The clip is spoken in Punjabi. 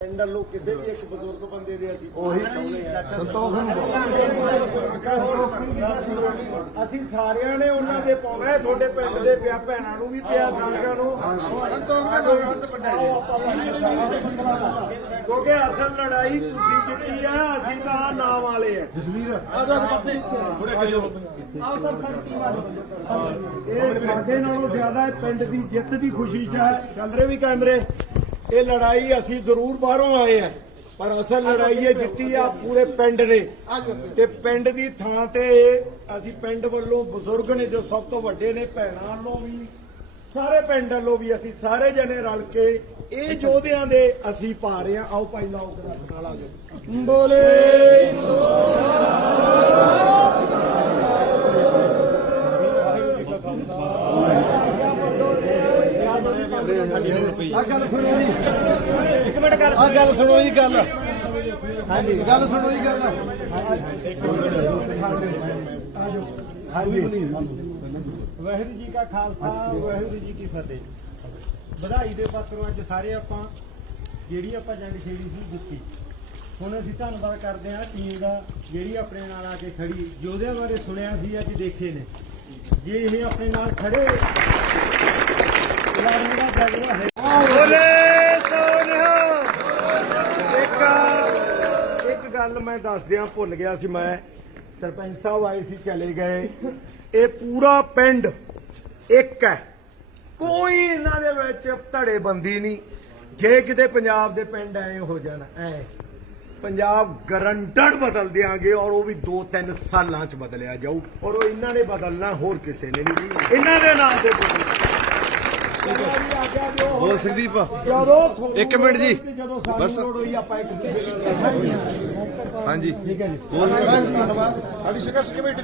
ਪਿੰਡ ਵੱਲੋਂ ਕਿਸੇ ਵੀ ਇੱਕ ਬਜ਼ੁਰਗ ਬੰਦੇ ਦੇ ਅਸੀਂ ਉਹੀ ਸੰਤੋਖ ਨੂੰ ਅਸੀਂ ਸਾਰਿਆਂ ਨੇ ਉਹਨਾਂ ਦੇ ਪਾਉਣਾ ਹੈ, ਤੁਹਾਡੇ ਪਿੰਡ ਦੇ ਪਿਆ ਭੈਣਾਂ ਨੂੰ ਵੀ ਪਿਆ ਸਾਰਿਆਂ ਨੂੰ। ਕਿਉਂਕਿ ਅਸਲ ਲੜਾਈ ਤੁਸੀਂ ਜਿੱਤੀ ਹੈ ਅਸੀਂ ਤਾਂ ਨਾਮ ਵਾਲੇ ਆ। ਜਸਵੀਰ ਇਹ ਸਾਡੇ ਨਾਲੋਂ ਜ਼ਿਆਦਾ ਪਿੰਡ ਦੀ ਜਿੱਤ ਦੀ ਖੁਸ਼ੀ ਚ ਹੈ ਚੱਲ ਰਹੇ ਵੀ ਕੈਮਰੇ। ਇਹ ਲੜਾਈ ਅਸੀਂ ਜ਼ਰੂਰ ਬਾਹਰੋਂ ਆਏ ਆ, ਪਰ ਅਸਲ ਲੜਾਈ ਇਹ ਜਿੱਤੀ ਆ ਪੂਰੇ ਪਿੰਡ ਨੇ। ਤੇ ਪਿੰਡ ਦੀ ਥਾਂ ਤੇ ਅਸੀਂ ਪਿੰਡ ਵੱਲੋਂ ਬਜ਼ੁਰਗ ਨੇ ਜੋ ਸਭ ਤੋਂ ਵੱਡੇ ਨੇ, ਭੈਣਾਂ ਵੱਲੋਂ ਵੀ, ਸਾਰੇ ਪਿੰਡ ਵੱਲੋਂ ਵੀ ਅਸੀਂ ਸਾਰੇ ਜਣੇ ਰਲ ਕੇ ਇਹ ਯੋਧਿਆਂ ਦੇ ਅਸੀਂ ਪਾ ਰਹੇ ਆ। ਆਓ ਭਾਈ ਲਾਓ ਗ੍ਰਾਫ ਨਾਲ ਆ ਜਾਓ। ਬੋਲੇ। ਆ ਗੱਲ ਸੁਣੋ ਜੀ ਇੱਕ ਮਿੰਟ ਗੱਲ ਆ ਗੱਲ ਸੁਣੋ ਜੀ ਗੱਲ ਹਾਂਜੀ ਗੱਲ ਸੁਣੋ ਜੀ ਗੱਲ ਹਾਂਜੀ ਵਾਹਿਗੁਰੂ ਜੀ ਕਾ ਖਾਲਸਾ, ਵਾਹਿਗੁਰੂ ਜੀ ਕੀ ਫਤਿਹ। ਵਧਾਈ ਦੇ ਪਾਤਰੋਂ ਅੱਜ ਸਾਰੇ ਆਪਾਂ ਜਿਹੜੀ ਆਪਾਂ ਜੰਗ ਛੇੜੀ ਸੀ ਦਿੱਤੀ ਹੁਣ ਅਸੀਂ ਧੰਨਵਾਦ ਕਰਦੇ ਹਾਂ ਟੀਮ ਦਾ ਜਿਹੜੀ ਆਪਣੇ ਨਾਲ ਆ ਕੇ ਖੜੀ ਯੋਧਿਆਂ ਬਾਰੇ ਸੁਣਿਆ ਸੀ, ਅੱਜ ਦੇਖੇ ਨੇ। ਜੇ ਇਹ ਆਪਣੇ ਨਾਲ ਖੜੇ ਗੱਲ ਮੈਂ ਦੱਸ ਦਿਆਂ ਭੁੱਲ ਗਿਆ ਸੀ ਮੈਂ। ਸਰਪੰਚ ਸਾਹਿਬ ਆਏ ਸੀ, ਚਲੇ ਗਏ। ਇਹ ਪੂਰਾ ਪਿੰਡ ਇੱਕ ਹੈ। ਕੋਈ ਇਹਨਾਂ ਦੇ ਵਿੱਚ ਧੜੇਬੰਦੀ ਨਹੀਂ। ਜੇ ਕਿਤੇ ਪੰਜਾਬ ਦੇ ਪਿੰਡ ਐ ਹੋ ਜਾਣ, ਐ। ਪੰਜਾਬ ਗਰੰਟਡ ਬਦਲ ਦਿਆਂਗੇ ਔਰ ਉਹ ਵੀ 2-3 ਸਾਲਾਂ ਚ ਬਦਲਿਆ ਜਾਊ। ਔਰ ਉਹ ਇਹਨਾਂ ਨੇ ਬਦਲਣਾ ਹੋਰ ਕਿਸੇ ਨੇ ਨਹੀਂ। ਇਹਨਾਂ ਦੇ ਨਾਂ ਤੇ ਬਦਲਣਾ ਬੋਲ ਸੰਦੀਪ। ਇੱਕ ਮਿੰਟ ਜੀ। ਜਦੋਂ ਸਾਡੀ ਲੋੜ ਹੋਈ ਆਪਾਂ ਇੱਕ ਹਾਂਜੀ। ਠੀਕ ਹੈ ਜੀ ਬੋਲ ਧੰਨਵਾਦ ਸਾਡੀ ਸੰਘਰਸ਼ ਕਮੇਟੀ